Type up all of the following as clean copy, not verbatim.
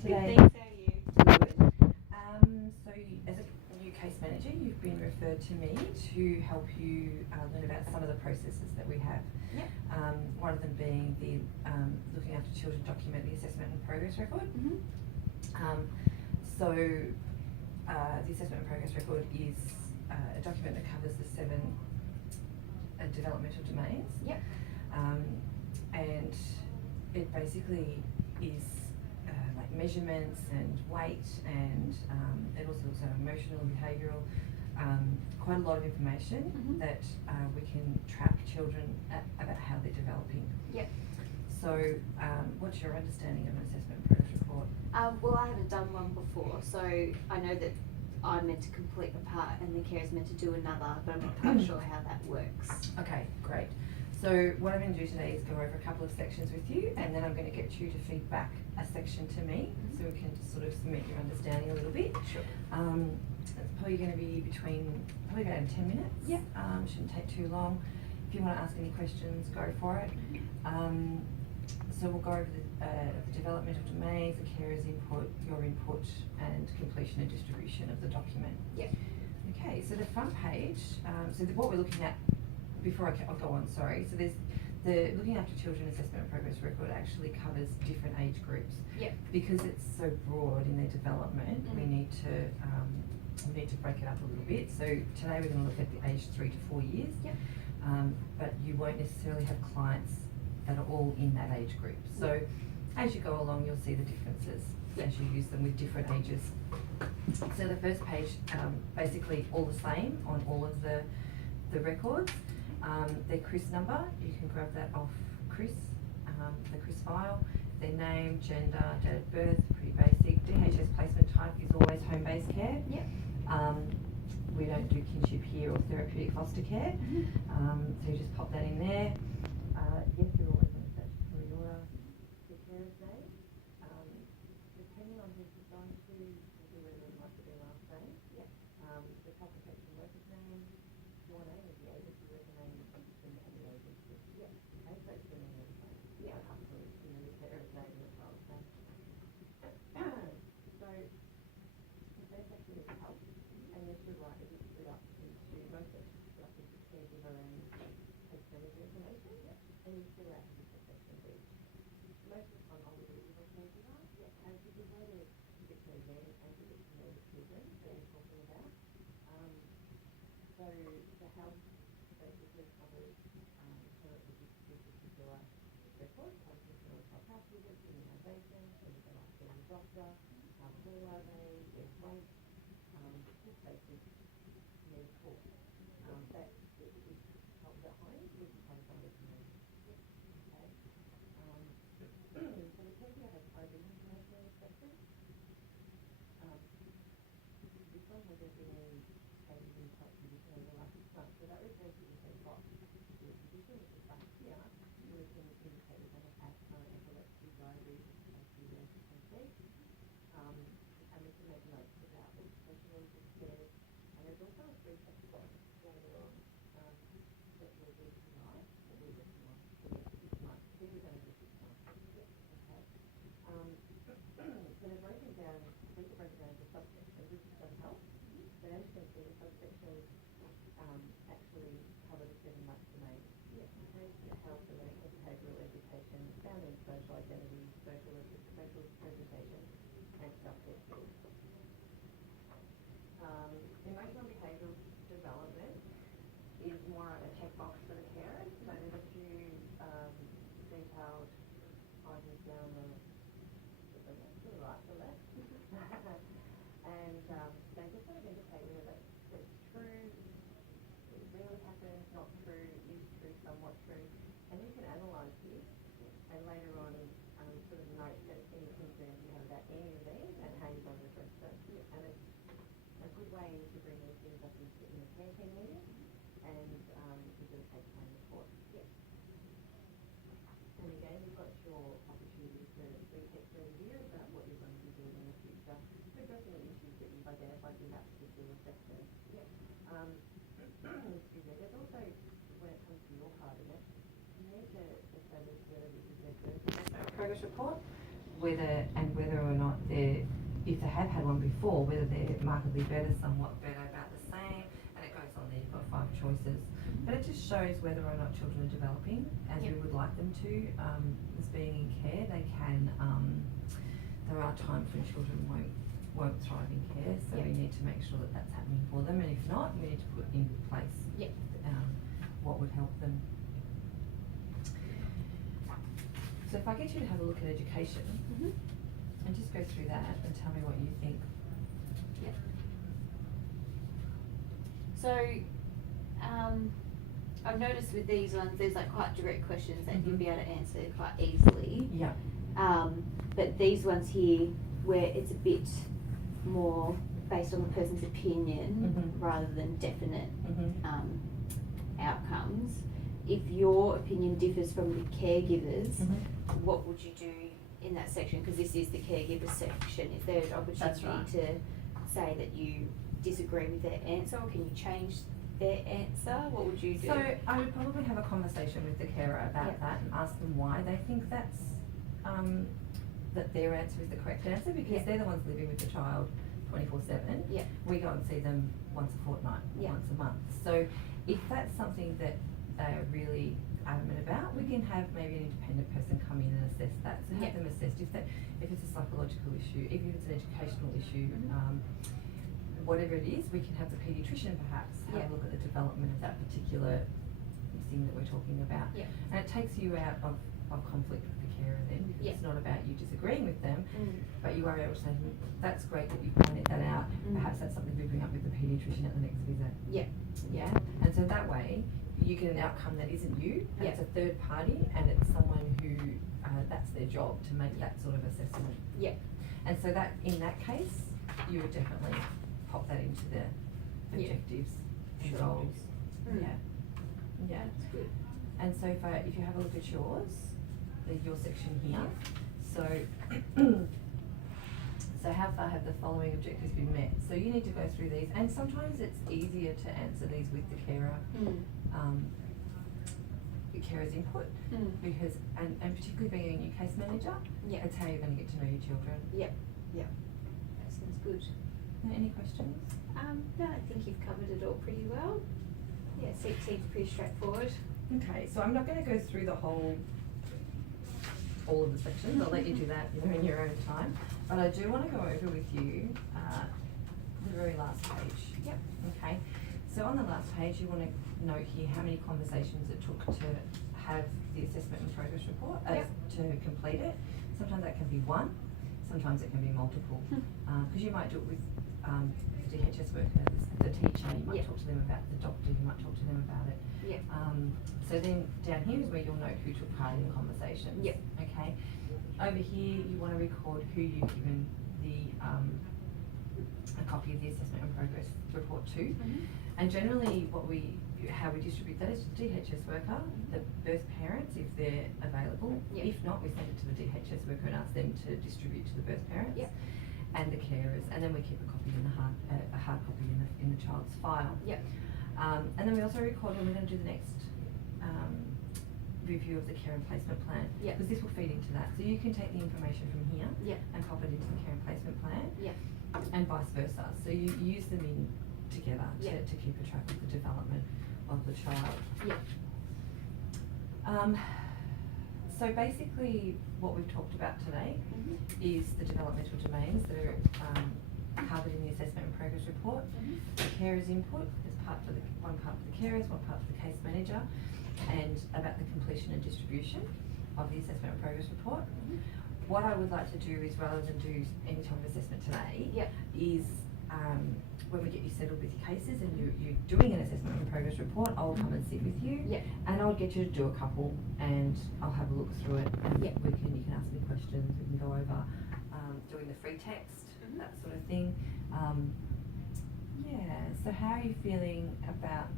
today? Thanks, how are you? Good. So as a new case manager, you've been referred to me to help you learn about some of the processes that we have. Yep. One of them being the looking after children document the assessment and progress record. So the assessment and progress record is a document that covers the 7 developmental domains. Yep. And it basically is like measurements and weight, and it also looks at emotional, behavioural, quite a lot of information that we can track children about how they're developing. Yep. So what's your understanding of an assessment and progress report? Well, I haven't done one before, so I know that I'm meant to complete a part and the carer is meant to do another, but I'm not quite sure how that works. Okay, great. So what I'm going to do today is go over a couple of sections with you, and then I'm going to get you to feed back a section to me, so we can just sort of cement your understanding a little bit. Sure. It's probably going to be probably about 10 minutes. Yep. Shouldn't take too long. If you want to ask any questions, go for it. So we'll go over the developmental domains, the carer's input, your input, and completion and distribution of the document. Yep. Okay, so the front page, what we're looking at, before I'll go on, sorry, so there's the looking after children assessment and progress record actually covers different age groups. Yep. Because it's so broad in their development, we need to break it up a little bit. So today we're going to look at the age 3 to 4 years. Yep. But you won't necessarily have clients that are all in that age group. So as you go along, you'll see the differences as you use them with different ages. So the first page, basically all the same on all of the records. Their CRIS number, you can grab that off CRIS, the CRIS file. Their name, gender, date of birth, pretty basic. DHS placement type is always home-based care. Yep. We don't do kinship here or therapeutic foster care. So you just pop that in there. Yes, they're always on statutory order. The carer's name, depending on who you've gone to, whether it might be their last name. Yep. The child protection worker's name, your name is the agency worker name, and the agency. Yep. Okay, so it's the name of the phone. Yeah. Absolutely. The carer's name and the child's name. So the first section is help, and this should write it split up into most sections split up into caregiver and case manager information. Yep. And you fill out the different sections each. Most of the time I'll leave it with a caregiver. Yep. And this is where to get to know them and to get to know the children that you're talking about. So the help basically covers current with this particular record. Constitutional child health visits, immunisation, whether they like seeing a doctor, who are they, their weight, just basic medical. That is helped at home with the home document. Okay. So the caregiver has open information in this section. This one hasn't been any changes in type condition over the last 6 months, so that refers to the same box. The condition which is back here, we can indicate that they have asthma, epilepsy, diabetes, anxiety, and sleep. And we can make notes about the professionals of care. And there's also a free text box later on that you'll read tonight, that we're working on for the next 6 months. These are going to be 6 months. Yeah. Okay. So they're broken down, these are broken down into subsections, which does help. So as you can see, the subsections actually cover the 7 months domain. Yeah. Okay. So health, emotional, behavioural, education, family and social identity, social presentation, and self-care skills. Emotional behavioural development is more a checkbox for the parents. So there's a few detailed items down the left, to the right, to the left. And they just sort of indicate whether that's true, it really happened, not true, is true, somewhat true. And you can analyse this and later on sort of note that any concerns you have about any of these and how you're going to address them. And it's a good way to bring these things up in a care team meeting and you do a take-home report. Yeah. And again, you've got your opportunity to retext over here about what you're going to be doing in the future to address any issues that you've identified in that particular section. Yeah. Excuse me. There's also, when it comes to your part in it, you need to establish whether this is their first progress report, whether or not they're if they have had one before, whether they're markedly better, somewhat better, about the same, and it goes on there. You've got 5 choices. But it just shows whether or not children are developing as we would like them to. As being in care, they can. There are times when children won't thrive in care, so we need to make sure that that's happening for them. And if not, we need to put in place what would help them. So if I get you to have a look at education, and just go through that and tell me what you think. Yep. So, I've noticed with these ones, there's like quite direct questions that you'll be able to answer quite easily. Yeah. But these ones here, where it's a bit more based on the person's opinion rather than definite outcomes. If your opinion differs from the caregivers, what would you do in that section? Because this is the caregiver section. Is there an opportunity to say that you disagree with their answer, or can you change their answer? What would you do? So I would probably have a conversation with the carer about that and ask them why they think that's that their answer is the correct answer, because they're the ones living with the child 24/7. We go and see them once a fortnight, once a month. So if that's something that they're really adamant about, we can have maybe an independent person come in and assess that. So have them assessed if it's a psychological issue, if it's an educational issue, whatever it is, we can have the paediatrician perhaps have a look at the development of that particular thing that we're talking about. And it takes you out of conflict with the carer then, because it's not about you disagreeing with them, but you are able to say, that's great that you pointed that out, perhaps that's something we bring up with the paediatrician at the next visit. Yeah? And so that way, you get an outcome that isn't you, and it's a third party, and it's someone who, that's their job to make that sort of assessment. And so that, in that case, you would definitely pop that into the objectives and goals. Yeah. That's good. And so if you have a look at yours, your section here, so so how far have the following objectives been met? So you need to go through these, and sometimes it's easier to answer these with the carer, the carer's input, because, and particularly being a new case manager, it's how you're going to get to know your children. That sounds good. Any questions? No, I think you've covered it all pretty well. Yeah, seems pretty straightforward. Okay, so I'm not going to go through all of the sections. I'll let you do that, in your own time. But I do want to go over with you the very last page. Okay. So on the last page, you want to note here how many conversations it took to have the assessment and progress report, to complete it. Sometimes that can be one. Sometimes it can be multiple. Because you might do it with the DHS worker, the teacher. You might talk to them about the doctor. You might talk to them about it. So then down here is where you'll note who took part in the conversation. Okay. Over here, you want to record who you've given a copy of the assessment and progress report to. And generally, how we distribute that is to the DHS worker, the birth parents if they're available. If not, we send it to the DHS worker and ask them to distribute to the birth parents. And the carers, and then we keep a copy in the a hard copy in the child's file. And then we also record when we're going to do the next review of the care and placement plan, because this will feed into that. So you can take the information from here and pop it into the care and placement plan, and vice versa. So you use them in together to keep a track of the development of the child. So basically, what we've talked about today is the developmental domains that are covered in the assessment and progress report. The carer's input is one part for the carers, one part for the case manager, and about the completion and distribution of the assessment and progress report. What I would like to do is, rather than do any type of assessment today, is when we get you settled with your cases and you're doing an assessment and progress report, I'll come and sit with you, and I'll get you to do a couple, and I'll have a look through it, and you can ask me questions. We can go over doing the free text, that sort of thing. So how are you feeling about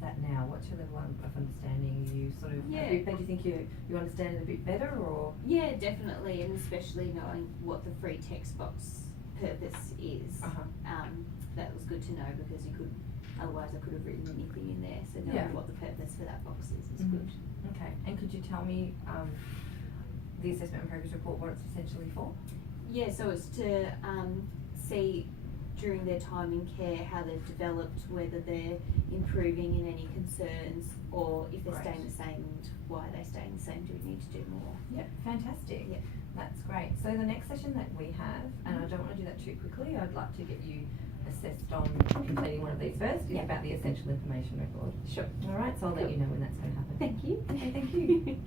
that now? What's your level of understanding? Are you sort of do you think you understand it a bit better, or? Yeah, definitely, and especially knowing what the free text box purpose is. That was good to know, because otherwise I could have written anything in there. So knowing what the purpose for that box is good. Okay, and could you tell me the assessment and progress report, what it's essentially for? Yeah, so it's to see during their time in care how they've developed, whether they're improving in any concerns, or if they're staying the same and why they're staying the same. Do we need to do more? Yeah, fantastic. Yeah. That's great. So the next session that we have, and I don't want to do that too quickly, I'd like to get you assessed on completing one of these first, is about the essential information record. Sure. All right, so I'll let you know when that's going to happen. Thank you. Okay, thank you.